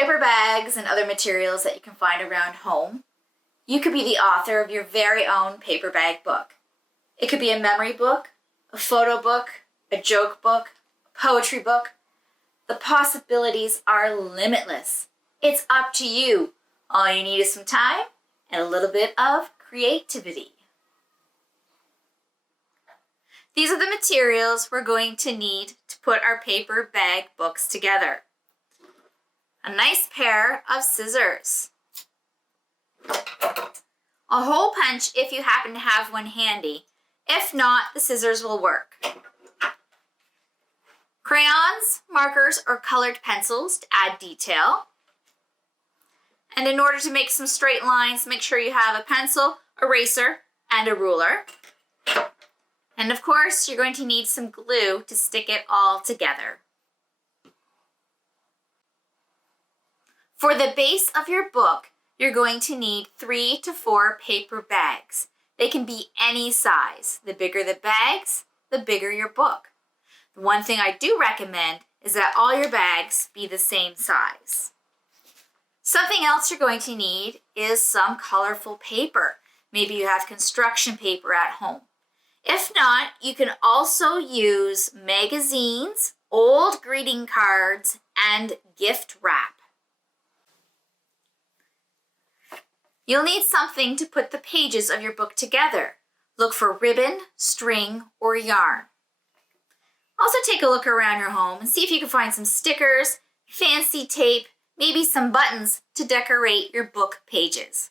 paper bags and other materials that you can find around home, you could be the author of your very own paper bag book. It could be a memory book, a photo book, a joke book, a poetry book. The possibilities are limitless. It's up to you. All you need is some time and a little bit of creativity. These are the materials we're going to need to put our paper bag books together. A nice pair of scissors. A hole punch if you happen to have one handy. If not, the scissors will work. Crayons, markers, or colored pencils to add detail. And in order to make some straight lines, make sure you have a pencil, eraser, and a ruler. And of course, you're going to need some glue to stick it all together. For the base of your book, you're going to need 3 to 4 paper bags. They can be any size. The bigger the bags, the bigger your book. The one thing I do recommend is that all your bags be the same size. Something else you're going to need is some colorful paper. Maybe you have construction paper at home. If not, you can also use magazines, old greeting cards, and gift wrap. You'll need something to put the pages of your book together. Look for ribbon, string, or yarn. Also take a look around your home and see if you can find some stickers, fancy tape, maybe some buttons to decorate your book pages.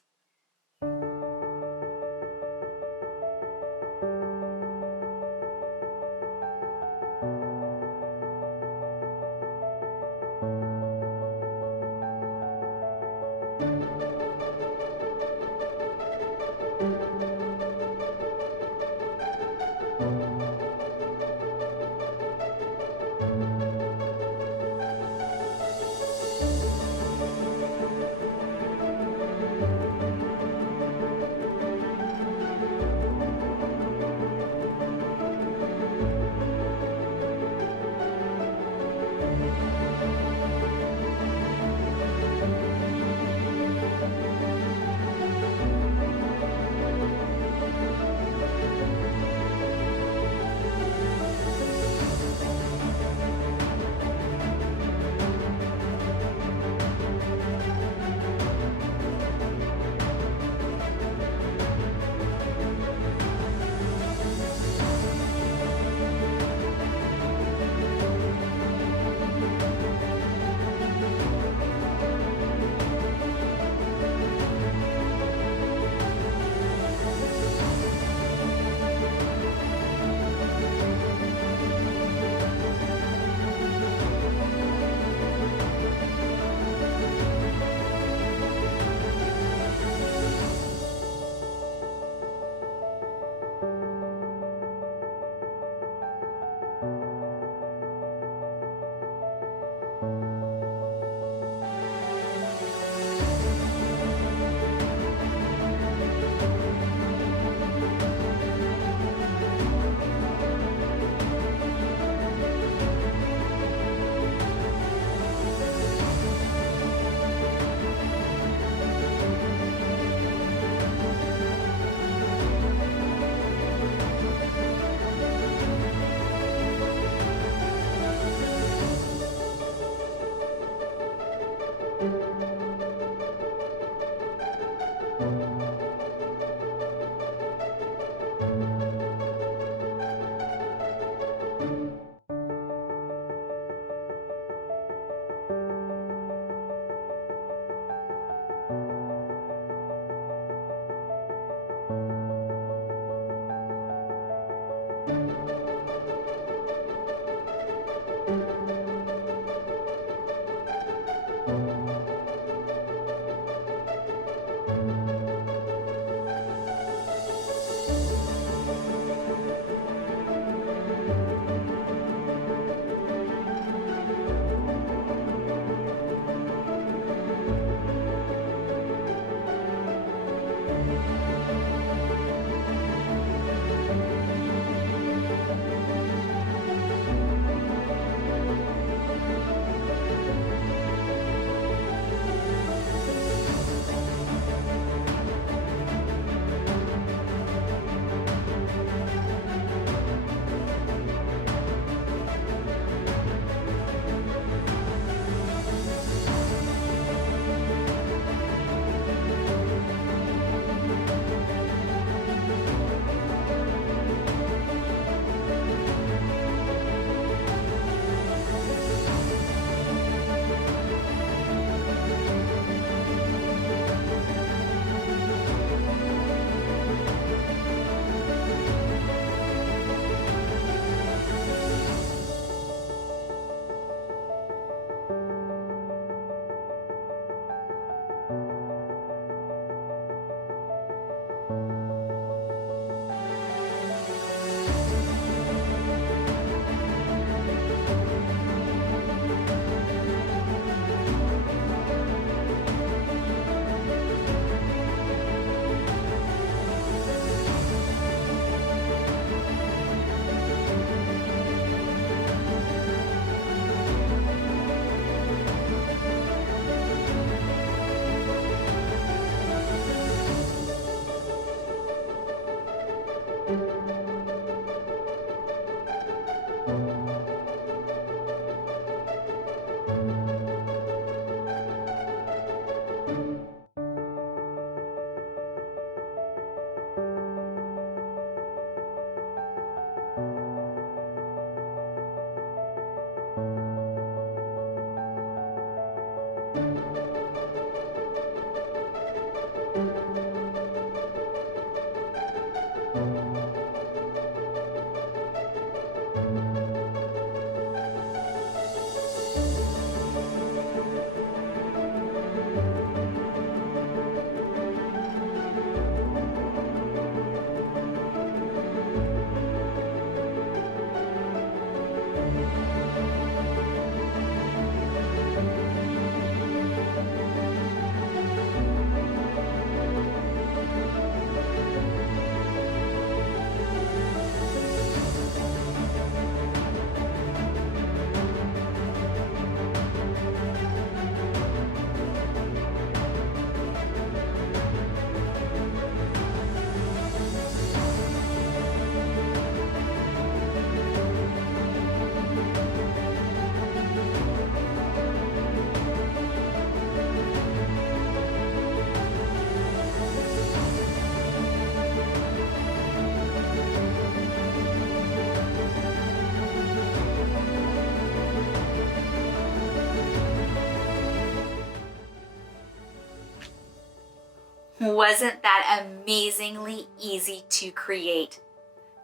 Wasn't that amazingly easy to create?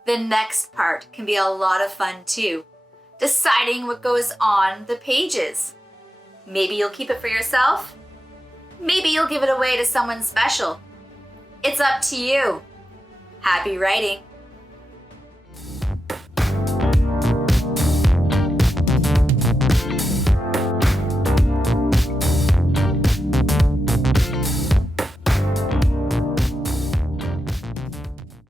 The next part can be a lot of fun too, deciding what goes on the pages. Maybe you'll keep it for yourself. Maybe you'll give it away to someone special. It's up to you. Happy writing!